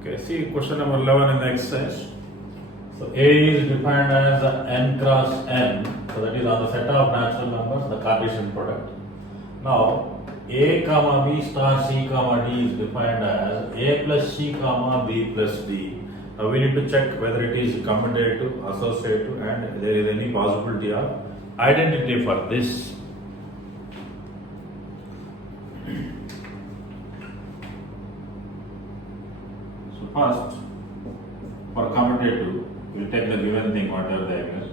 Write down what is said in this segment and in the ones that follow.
Okay, see question number 11 in the exercise. So A is defined as n cross n, so that is on the set of natural numbers, the Cartesian product. Now A comma B star C comma D is defined as A plus C comma B plus D. Now we need to check whether it is commutative, associative, and there is any possibility of identity for this. So first, for commutative, we'll take the given thing, whatever they are.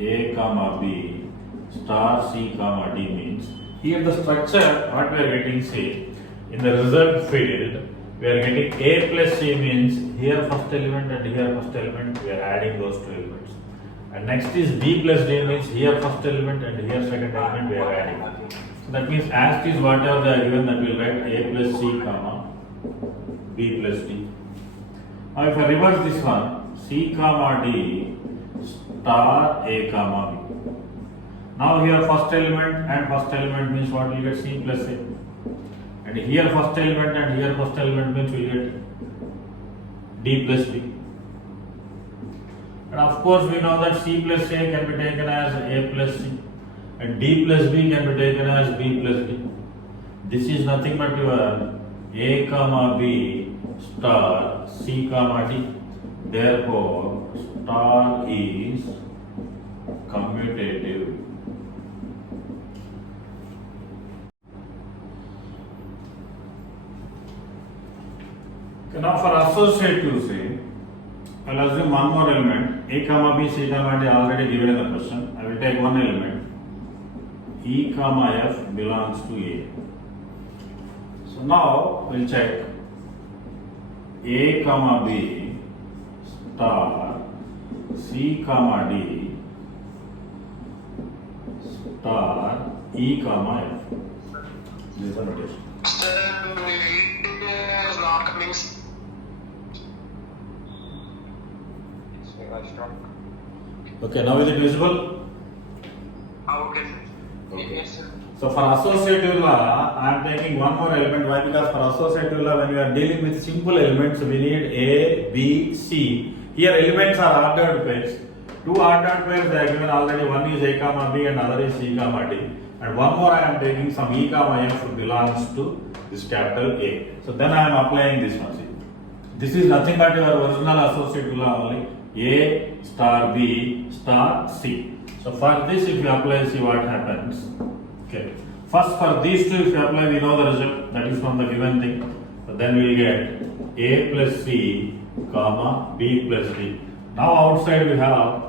A comma B star C comma D means, here the structure, what we are getting, say, in the result field, we are getting A plus C means here first element and here first element, we are adding those two elements. And next is B plus D means here first element and here second element, we are adding. So that means as it is whatever they are given, that will write A plus C comma B plus D. Now if I reverse this one, C comma D star A comma B. Now here first element and first element means what will get C plus A. And here first element and here first element means we get D plus D. And of course we know that C plus A can be taken as A plus C and D plus B can be taken as B plus D. This is nothing but your A comma B star C comma D. Therefore star is commutative. Okay, now for associative, say, I'll assume one more element, A comma B, C comma D already given in the question. I will take one element, E comma F belongs to A. So now we'll check A comma B star C comma D star E comma F. This is the notation. Is not coming. Okay, now is it visible? Okay. Okay. Yes, sir. So for associative law, I am taking one more element. Why? Because for associative law, when we are dealing with simple elements, we need A, B, C. Here elements are ordered pairs. Two ordered pairs they are given already. One is A comma B and other is C comma D. And one more I am taking some E comma F belongs to this capital A. So then I am applying this one. See, this is nothing but your original associative law only. A star B star C. So for this, if you apply, see what happens. Okay. First, for these two, if you apply, we know the result. That is from the given thing. So then we will get A plus C, comma B plus D. Now outside we have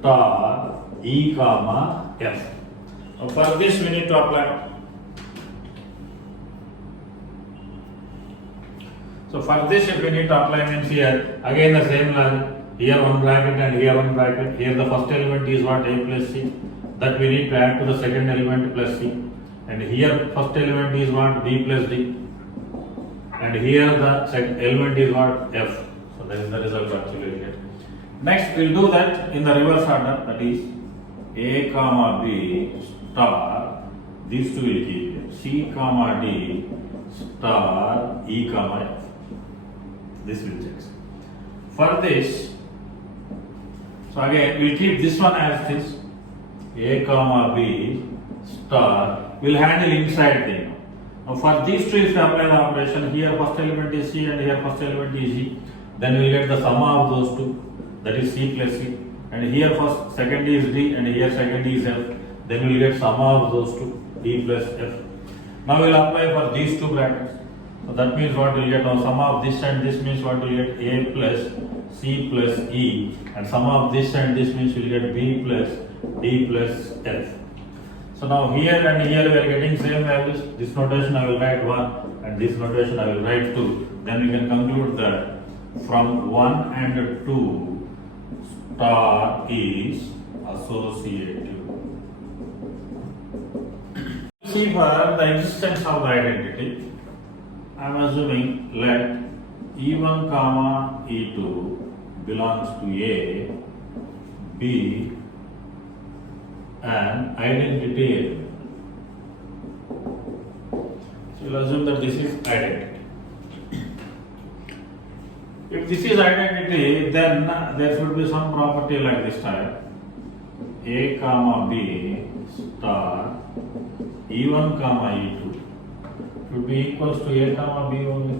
star E comma F. So for this, we need to apply. So for this, if we need to apply, means here again the same logic. Here one bracket and here one bracket. Here the first element is what? A plus C. That we need to add to the second element plus C. And here first element is what? B plus D. And here the second element is what? F. So that is the result actually we get. Next we will do that in the reverse order. That is A comma B star. These two will keep here. C comma D star E comma F. This will check. For this, so again we will keep this one as this. A comma B star will handle inside thing. Now for these two, if you apply the operation, here first element is C and here first element is E, then we will get the sum of those two, that is C plus C. And here first second is D and here second is F, then we will get sum of those two, D plus F. Now we will apply for these two brackets. So that means what we will get now, sum of this and this means what we will get A plus C plus E, and sum of this and this means we will get B plus D plus F. So now here and here we are getting same values. This notation I will write 1 and this notation I will write 2. Then we can conclude that from 1 and 2 star is associative. See, for the existence of the identity, I am assuming let E1 comma E2 belongs to A, B, an identity element. So we'll assume that this is identity. If this is identity, then there should be some property like this type. A comma B star E1 comma E2 should be equals to A comma B only.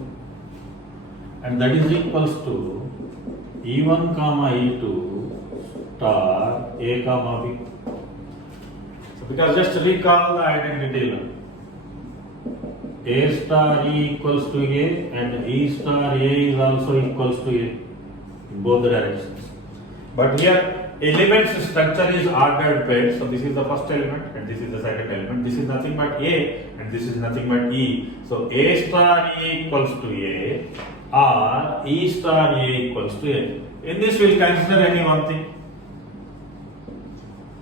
And that is equals to E1 comma E2 star A comma B. So because just recall the identity now. A star E equals to A and E star A is also equals to A in both the directions. But here elements structure is ordered pair. So this is the first element and this is the second element. This is nothing but A and this is nothing but E. So A star E equals to A or E star A equals to A. In this we will consider any one thing.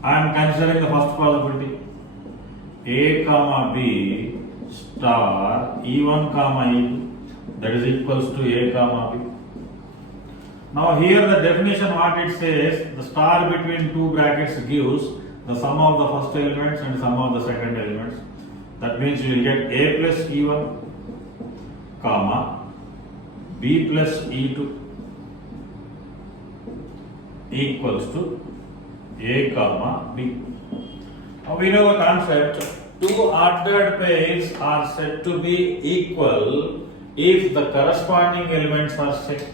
I am considering the first possibility. A comma B star E1 comma E2 that is equals to A comma B. Now here the definition what it says, the star between two brackets gives the sum of the first elements and sum of the second elements. That means you will get A plus E1 comma B plus E2 equals to A comma B. Now we know the concept. Two ordered pairs are said to be equal if the corresponding elements are set.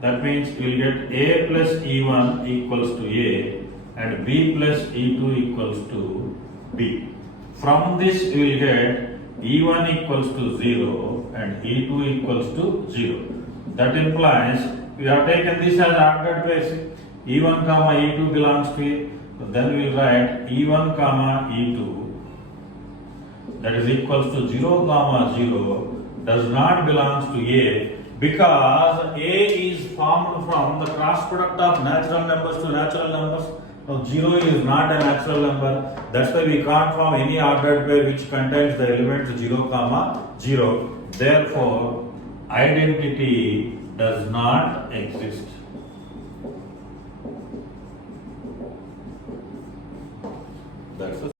That means we will get A plus E1 equals to A and B plus E2 equals to B. From this we will get E1 equals to 0 and E2 equals to 0. That implies we have taken this as ordered pairs. E1 comma E2 belongs to A. So then we will write E1 comma E2 that is equals to 0 comma 0 does not belongs to A because A is formed from the cross product of natural numbers to natural numbers. Now 0 is not a natural number. That's why we can't form any ordered pair which contains the elements 0 comma 0. Therefore, identity does not exist.